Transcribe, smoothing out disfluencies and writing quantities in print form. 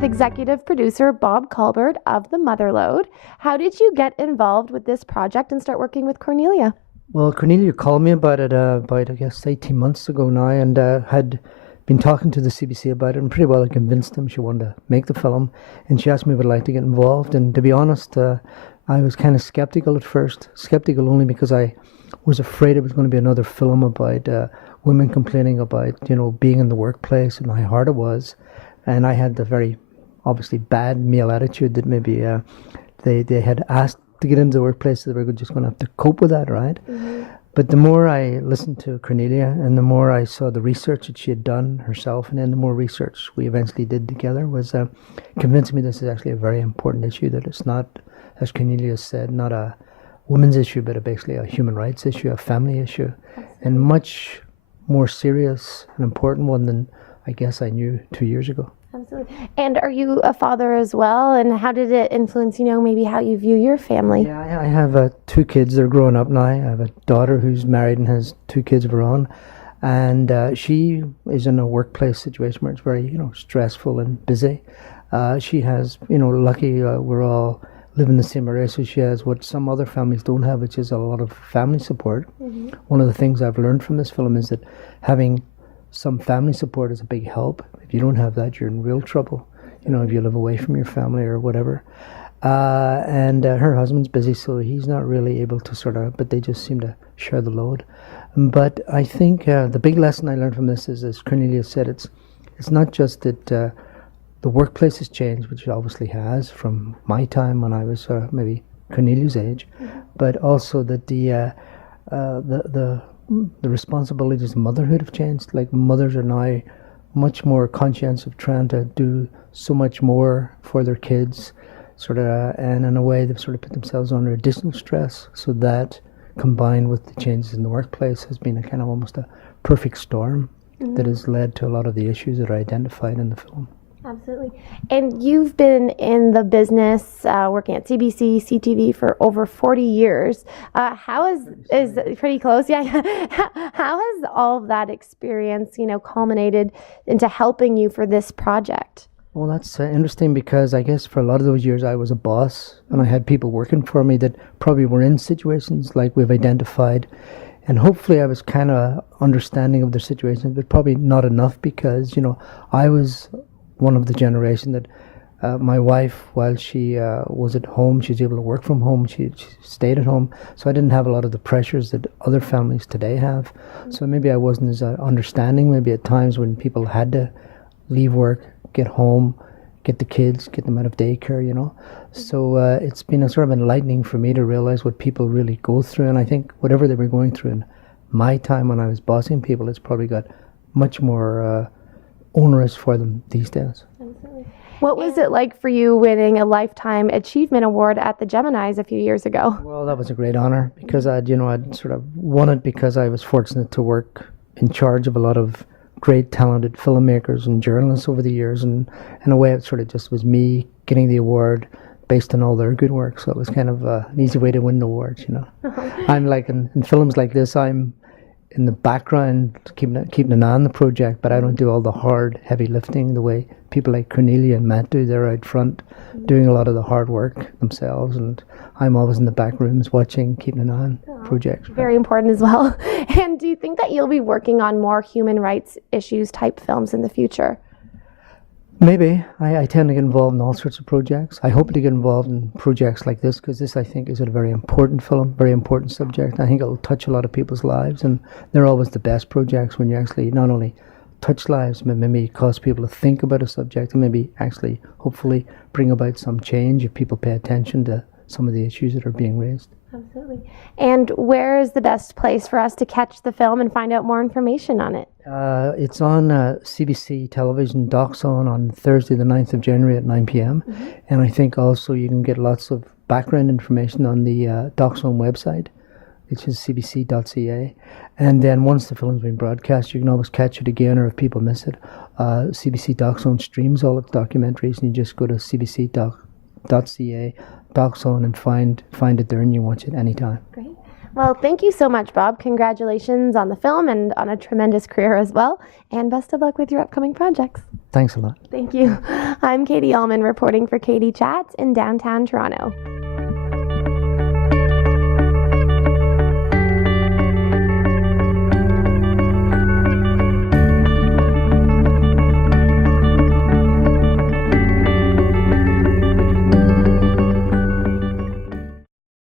with executive producer Bob Culbert of the Motherload. How did you get involved with this project and start working with Cornelia? Well, Cornelia called me about it I guess 18 months ago now, and had been talking to the CBC about it, and pretty well I convinced them she wanted to make the film, and she asked me if I'd like to get involved. And to be honest, I was kind of skeptical at first, skeptical only because I was afraid it was going to be another film about women complaining about, being in the workplace and how hard it was. And I had the very obviously bad male attitude that maybe they had asked to get into the workplace, that we were just going to have to cope with that, right? Mm-hmm. But the more I listened to Cornelia and the more I saw the research that she had done herself, and then the more research we eventually did together, was convincing me this is actually a very important issue, that it's not, as Cornelia said, not a women's issue, but basically a human rights issue, a family issue, and much more serious and important one than I guess I knew 2 years ago. Absolutely. And are you a father as well? And how did it influence, maybe how you view your family? Yeah, I have 2 kids. They're growing up now. I have a daughter who's married and has 2 kids of her own. And she is in a workplace situation where it's very, stressful and busy. She has, lucky we're all live in the same area, so she has what some other families don't have, which is a lot of family support. Mm-hmm. One of the things I've learned from this film is that having some family support is a big help. If you don't have that, you're in real trouble, if you live away from your family or whatever. And her husband's busy, so he's not really able to but they just seem to share the load. But I think the big lesson I learned from this is, as Cornelia said, it's not just that the workplace has changed, which it obviously has from my time when I was maybe Cornelia's age, mm-hmm. but also that the responsibilities of motherhood have changed. Like, mothers are now much more conscious of trying to do so much more for their kids, and in a way they've put themselves under additional stress. So that, combined with the changes in the workplace, has been a kind of almost a perfect storm, mm-hmm. that has led to a lot of the issues that are identified in the film. Absolutely. And you've been in the business working at CBC CTV for over 40 years. How is pretty close? Yeah. How has all of that experience, culminated into helping you for this project? Well, that's interesting, because I guess for a lot of those years I was a boss, and I had people working for me that probably were in situations like we've identified. And hopefully I was kind of understanding of their situation, but probably not enough, because, I was one of the generation that my wife, while she was at home, she was able to work from home, she stayed at home, so I didn't have a lot of the pressures that other families today have. Mm-hmm. So maybe I wasn't as understanding, maybe at times when people had to leave work, get home, get the kids, get them out of daycare, Mm-hmm. So it's been a enlightening for me to realize what people really go through, and I think whatever they were going through in my time when I was bossing people, it's probably got much more onerous for them these days. Absolutely. What was it like for you winning a Lifetime Achievement Award at the Geminis a few years ago? Well, that was a great honor, because I'd won it because I was fortunate to work in charge of a lot of great talented filmmakers and journalists over the years, and in a way it just was me getting the award based on all their good work, so it was kind of an easy way to win the awards, I'm like, in films like this, I'm in the background, keeping an eye on the project, but I don't do all the hard, heavy lifting the way people like Cornelia and Matt do. They're out front, mm-hmm. doing a lot of the hard work themselves, and I'm always in the back rooms watching, keeping an eye on projects. Very important as well. And do you think that you'll be working on more human rights issues type films in the future? Maybe. I tend to get involved in all sorts of projects. I hope to get involved in projects like this, because this, I think, is a very important film, very important subject. I think it'll touch a lot of people's lives, and they're always the best projects when you actually not only touch lives, but maybe cause people to think about a subject, and maybe actually, hopefully, bring about some change if people pay attention to some of the issues that are being raised. Absolutely. And where is the best place for us to catch the film and find out more information on it? It's on CBC television, Doc Zone, on Thursday the 9th of January at 9 p.m. Mm-hmm. And I think also you can get lots of background information on the Doc Zone website, which is cbc.ca. And then once the film's been broadcast, you can always catch it again, or if people miss it, CBC Doc Zone streams all its documentaries, and you just go to cbc.ca, Doc Zone, and find it there, and you watch it anytime. Great. Well, thank you so much, Bob. Congratulations on the film and on a tremendous career as well. And best of luck with your upcoming projects. Thanks a lot. Thank you. I'm Katie Uhlmann reporting for Katie Chats in downtown Toronto.